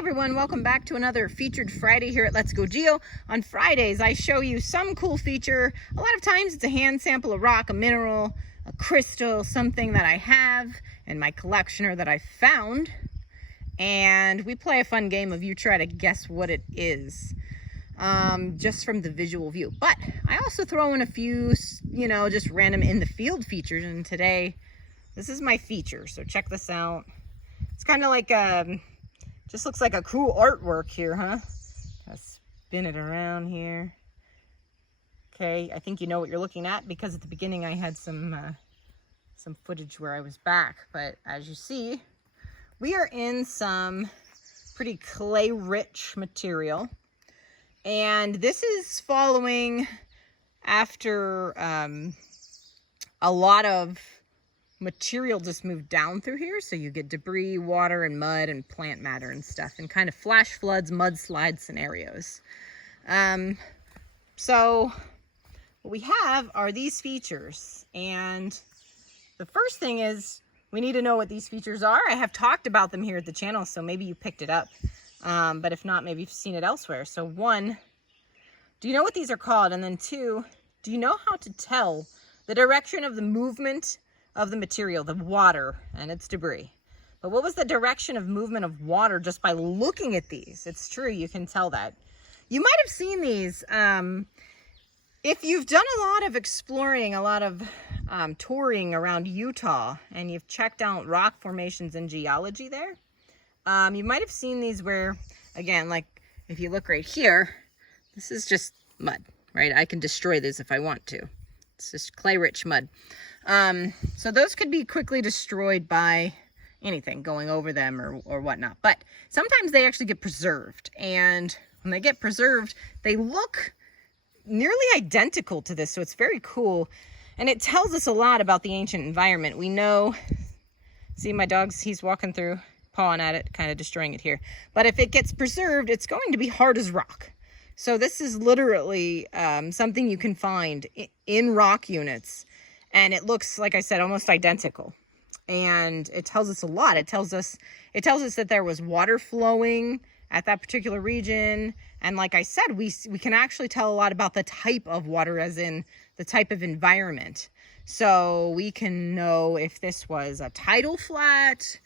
everyone, welcome back to another Featured Friday here at Let's Go Geo. On Fridays, I show you some cool feature. A lot of times it's a hand sample, a rock, a mineral, a crystal, something that I have in my collection or that I found. And we play a fun game of you try to guess what it is, just from the visual view. But I also throw in a few, just random in the field features. And today, this is my feature. So check this out. It's kind of like just looks like a cool artwork here, huh? I'll spin it around here. Okay, I think you know what you're looking at because at the beginning I had some footage where I was back. But as you see, we are in some pretty clay-rich material. And this is following after a lot of material just moved down through here, so you get debris, water, and mud, and plant matter and stuff, and kind of flash floods, mudslide scenarios. So what we have are these features, and the first thing is we need to know what these features are. I have talked about them here at the channel, so maybe you picked it up, but if not, maybe you've seen it elsewhere. So one, do you know what these are called? And then two, do you know how to tell the direction of the movement of the material, the water and its debris? But what was the direction of movement of water just by looking at these? It's true, you can tell that. You might have seen these if you've done a lot of exploring, a lot of touring around Utah, and you've checked out rock formations and geology there. You might have seen these where, again, like if you look right here, this is just mud, right? I can destroy this if I want to. It's just clay-rich mud. So those could be quickly destroyed by anything going over them or whatnot. But sometimes they actually get preserved. And when they get preserved, they look nearly identical to this. So it's very cool. And it tells us a lot about the ancient environment. We know, see my dog's, he's walking through, pawing at it, kind of destroying it here. But if it gets preserved, it's going to be hard as rock. So this is literally something you can find in rock units. And it looks, like I said, almost identical. And it tells us a lot. It tells us that there was water flowing at that particular region. And like I said, we can actually tell a lot about the type of water, as in the type of environment. So we can know if this was a tidal flat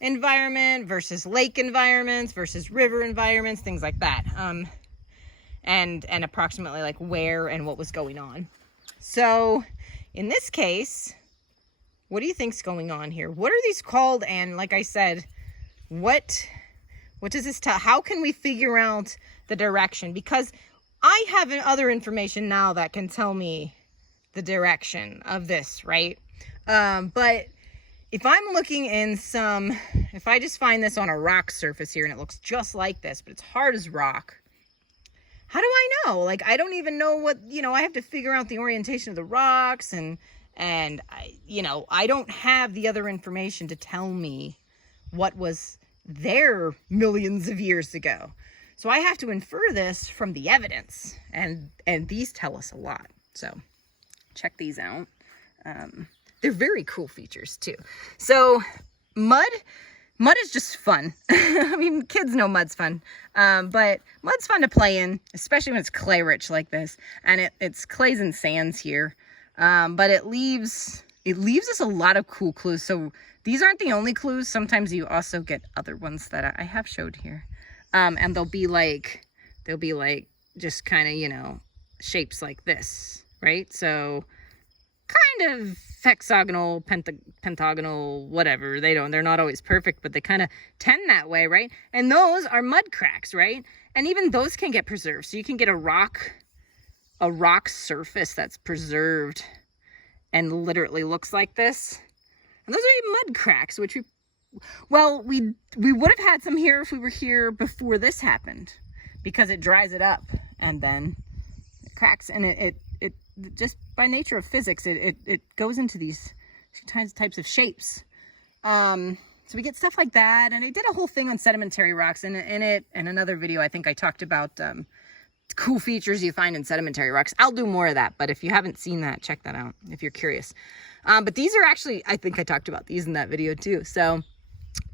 environment versus lake environments versus river environments, things like that. And approximately like where and what was going on. So in this case, what do you think's going on here? What are these called? And like I said, what does this tell? How can we figure out the direction? Because I have other information now that can tell me the direction of this, right? But if I'm looking in if I just find this on a rock surface here and it looks just like this, but it's hard as rock, how do I know? Like, I don't even know what, I have to figure out the orientation of the rocks and I don't have the other information to tell me what was there millions of years ago. So I have to infer this from the evidence, and these tell us a lot. So check these out. They're very cool features too. So mud is just fun. I mean, kids know mud's fun, but mud's fun to play in, especially when it's clay rich like this. And it's clays and sands here, but it leaves us a lot of cool clues. So these aren't the only clues. Sometimes you also get other ones that I have showed here, and they'll be like just kind of shapes like this, right? So kind of hexagonal, pentagonal, whatever. They're not always perfect, but they kind of tend that way, right? And those are mud cracks, right? And even those can get preserved. So you can get a rock surface that's preserved and literally looks like this. And those are mud cracks, which we would have had some here if we were here before this happened, because it dries it up and then it cracks, and it just by nature of physics, it goes into these types of shapes. So we get stuff like that. And I did a whole thing on sedimentary rocks in another video. I think I talked about cool features you find in sedimentary rocks. I'll do more of that, but if you haven't seen that, check that out if you're curious. But these are actually, I think I talked about these in that video too. So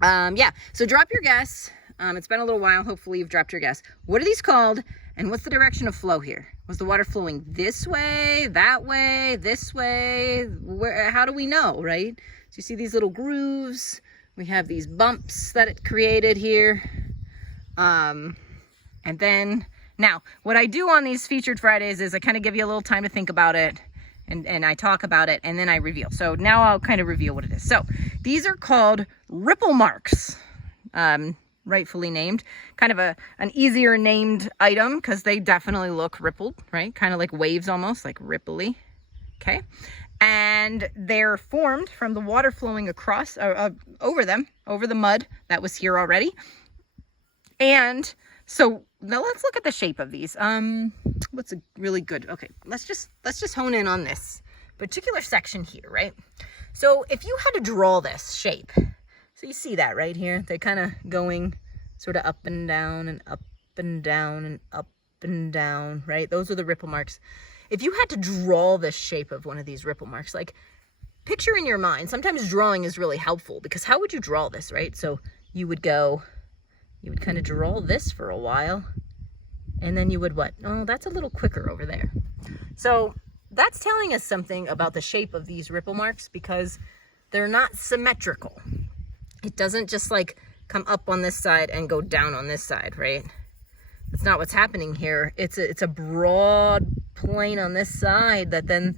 yeah, so drop your guess. It's been a little while. Hopefully you've dropped your guess. What are these called? And what's the direction of flow here? Was the water flowing this way, that way, this way? Where? How do we know, right? So you see these little grooves. We have these bumps that it created here. And then, now, what I do on these Featured Fridays is I kind of give you a little time to think about it. And I talk about it, and then I reveal. So now I'll kind of reveal what it is. So these are called ripple marks, rightfully named. Kind of an easier named item because they definitely look rippled, right? Kind of like waves almost, like ripply, okay? And they're formed from the water flowing across, over them, over the mud that was here already. And so now let's look at the shape of these. What's a really good, okay, let's just hone in on this particular section here, right? So if you had to draw this shape, so you see that right here, they're kind of going sort of up and down and up and down and up and down, right? Those are the ripple marks. If you had to draw the shape of one of these ripple marks, like picture in your mind, sometimes drawing is really helpful because how would you draw this, right? So you would kind of draw this for a while, and then you would what? Oh, that's a little quicker over there. So that's telling us something about the shape of these ripple marks because they're not symmetrical. It doesn't just like come up on this side and go down on this side, right? That's not what's happening here. It's a broad plane on this side that then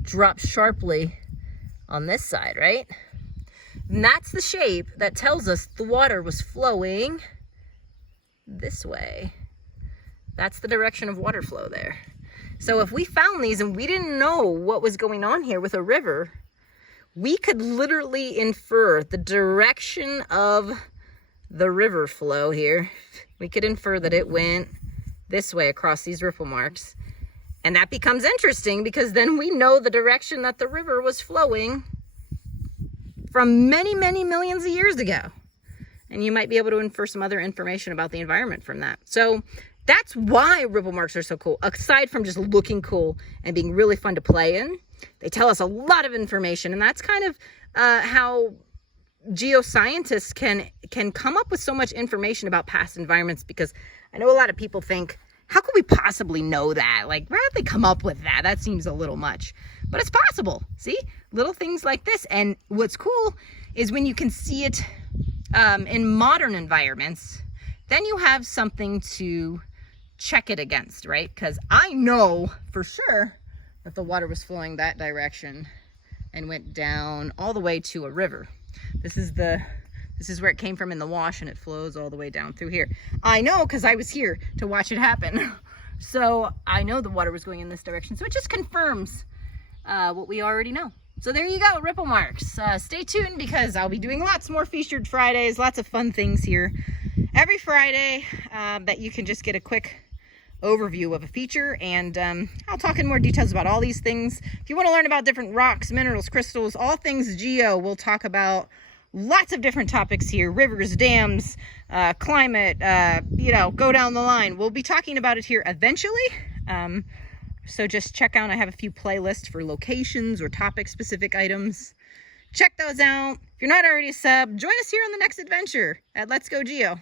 drops sharply on this side, right? And that's the shape that tells us the water was flowing this way. That's the direction of water flow there. So if we found these and we didn't know what was going on here with a river, we could literally infer the direction of the river flow here. We could infer that it went this way across these ripple marks. And that becomes interesting because then we know the direction that the river was flowing from many, many millions of years ago. And you might be able to infer some other information about the environment from that. So that's why ripple marks are so cool. Aside from just looking cool and being really fun to play in, they tell us a lot of information. And that's kind of how geoscientists can come up with so much information about past environments, because I know a lot of people think, how could we possibly know that? Like, where did they come up with that? That seems a little much. But it's possible. See? Little things like this. And what's cool is when you can see it in modern environments, then you have something to check it against, right? Because I know for sure that the water was flowing that direction and went down all the way to a river. This is where it came from in the wash, and it flows all the way down through here. I know because I was here to watch it happen. So I know the water was going in this direction. So it just confirms what we already know. So there you go, ripple marks. Stay tuned because I'll be doing lots more Featured Fridays, lots of fun things here every Friday that you can just get a quick overview of a feature, and I'll talk in more details about all these things. If you want to learn about different rocks, minerals, crystals, all things geo, we'll talk about lots of different topics here: rivers, dams, climate, go down the line. We'll be talking about it here eventually. So just check out, I have a few playlists for locations or topic specific items. Check those out. If you're not already a sub, join us here on the next adventure at Let's Go Geo.